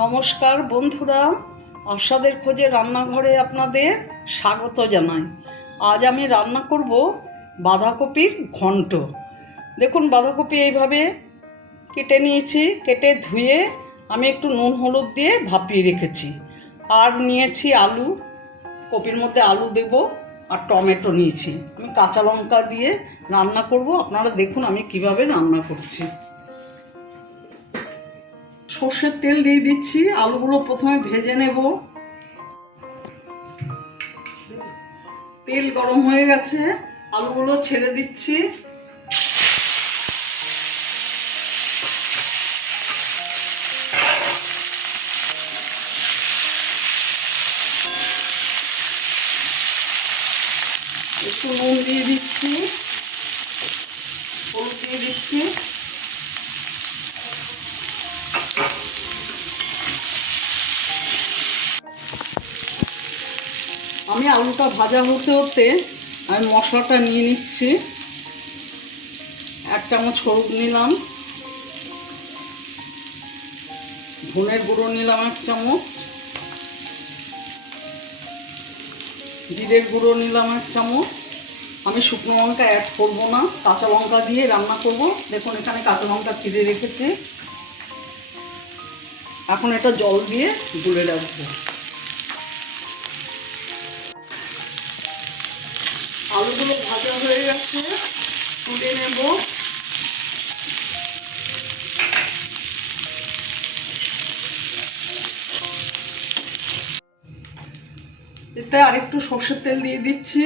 নমস্কার বন্ধুরা, আশাদের খোঁজে রান্নাঘরে আপনাদের স্বাগত জানাই। আজ আমি রান্না করব বাঁধাকপির ঘন্ট। দেখুন, বাঁধাকপি এইভাবে কেটে নিয়েছি, কেটে ধুয়ে আমি একটু নুন, হলুদ দিয়ে ভাপিয়ে রেখেছি। আর নিয়েছি আলু, কপির মধ্যে আলু দেব আর টমেটো নিয়েছি। আমি কাঁচা লঙ্কা দিয়ে রান্না করব, আপনারা দেখুন আমি কীভাবে রান্না করছি। সর্ষের তেল দিয়ে দিচ্ছি, আলুগুলো প্রথমে ভেজে নেব। তেল গরম হয়ে গেছে, আলুগুলো ছেড়ে দিচ্ছি। একটু নুন দিয়ে দিচ্ছি হলুদ দিয়ে দিচ্ছি আমি আলুটা ভাজা হতে হতে আমি মশলাটা নিয়ে নিচ্ছি। এক চামচ হলুদ নিলাম। ধনের গুঁড়ো নিলাম এক চামচ। জিরের গুঁড়ো নিলাম এক চামচ। আমি শুকনো লঙ্কা অ্যাড করব না, কাঁচা লঙ্কা দিয়ে রান্না করব। দেখুন, এখানে কাঁচা লঙ্কা চিড়ে রেখেছি। এখন এটা জল দিয়ে গুলে রাখব। এতে আরেকটু সর্ষের তেল দিয়ে দিচ্ছি।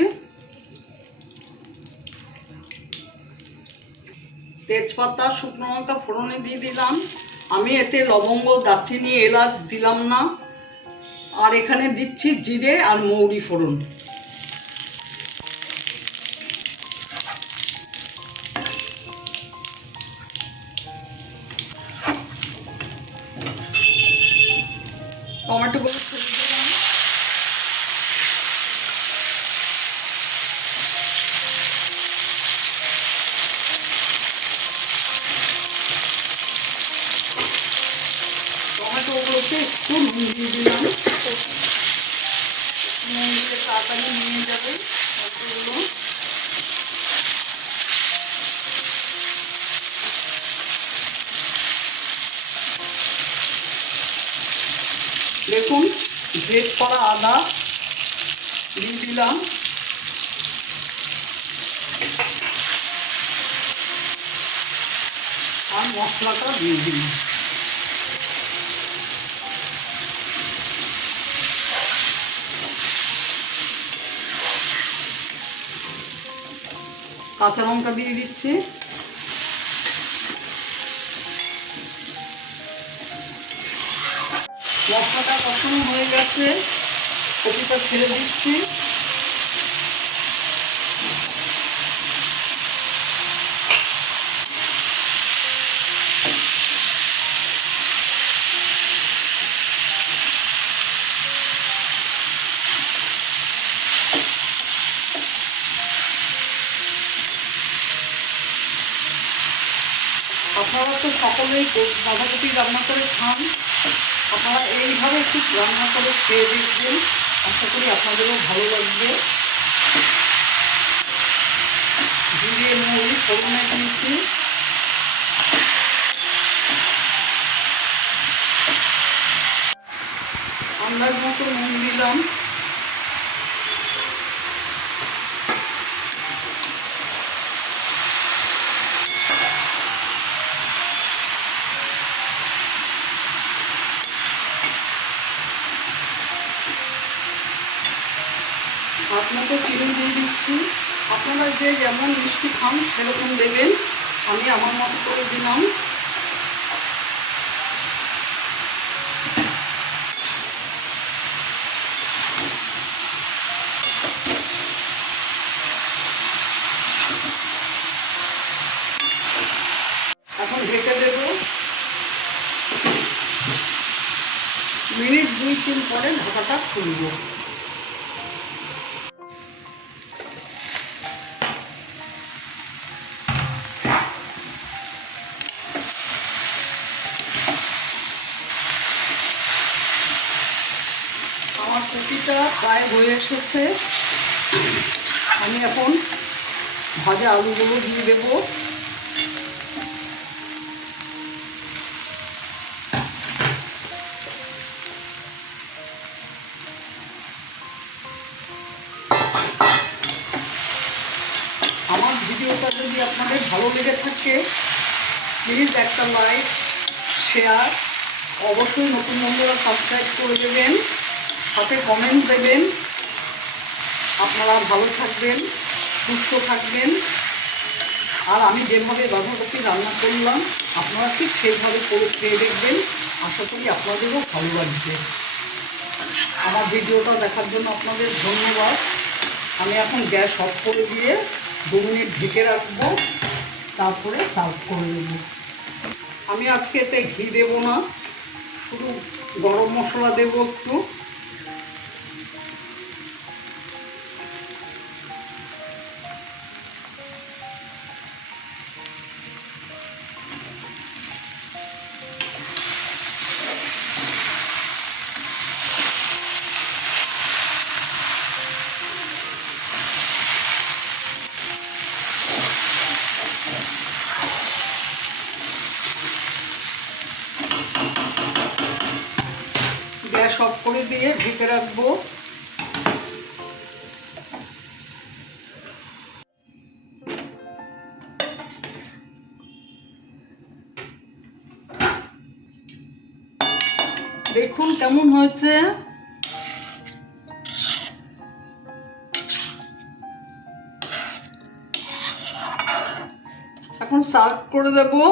তেজপাতা, শুকনো লঙ্কা ফোড়নে দিয়ে দিলাম। আমি এতে লবঙ্গ, দারচিনি, এলাচ দিলাম না। আর এখানে দিচ্ছি জিরে আর মৌরি ফোড়ন। টমেটোগুলো ছেড়ে দিলাম টমেটোগুলোতে একটু দিলাম তাড়াতাড়ি নিয়ে যাবে দেখুন গ্রেট করা আদা দিয়ে দিলাম। আর মশলাটা দিয়ে দিলাম। কাঁচা লঙ্কা দিয়ে দিচ্ছি। মশলাটা কখন হয়ে গেছে। কপিটা ছেড়ে দিচ্ছি। আপনারা তো সকলেই বাঁধাকপি রান্না করে খান। আপনারা এইভাবে একটু রান্না করে খেয়ে দেখবেন। আশা করি আপনাদেরও ভালো লাগবে। জিরে, মৌরি, ফোড়নে দিয়েছি। আন্দাজ মতো নুন দিলাম। হাত মতো চিনি দিয়ে দিচ্ছি। আপনারা যে যেমন মিষ্টি খান, সেরকম দেবেন। আমি আমার মতো করে দিলাম। এখন ঢেকে দেব। মিনিট দুই তিন পরে ঢাকাটা খুলবো। প্রায় হয়ে এসেছে। আমি এখন ভাজা আলুগুলো দিয়ে দেবো। আমার ভিডিওটা যদি আপনাদের ভালো লেগে থাকে প্লিজ একটা লাইক শেয়ার অবশ্যই নতুন বন্ধুরা সাবস্ক্রাইব করে দেবেন। সাথে কমেন্ট দেবেন। আপনারা ভালো থাকবেন, সুস্থ থাকবেন। আর আমি যেভাবে বাঁধাকপি রান্না করলাম, আপনারা ঠিক সেইভাবে করে খেয়ে দেখবেন। আশা করি আপনাদেরও ভালো লাগবে। আমার ভিডিওটা দেখার জন্য আপনাদের ধন্যবাদ। আমি এখন গ্যাস অফ করে দিয়ে দু মিনিট ঢেকে রাখব, তারপরে সার্ভ করে দেবো আমি আজকে এতে ঘি দেবো না, শুধু গরম মশলা দেবো একটু। দিয়ে ঢেকে রাখব। দেখুন কেমন হয়েছে। এখন সার্ভ করে দেবো।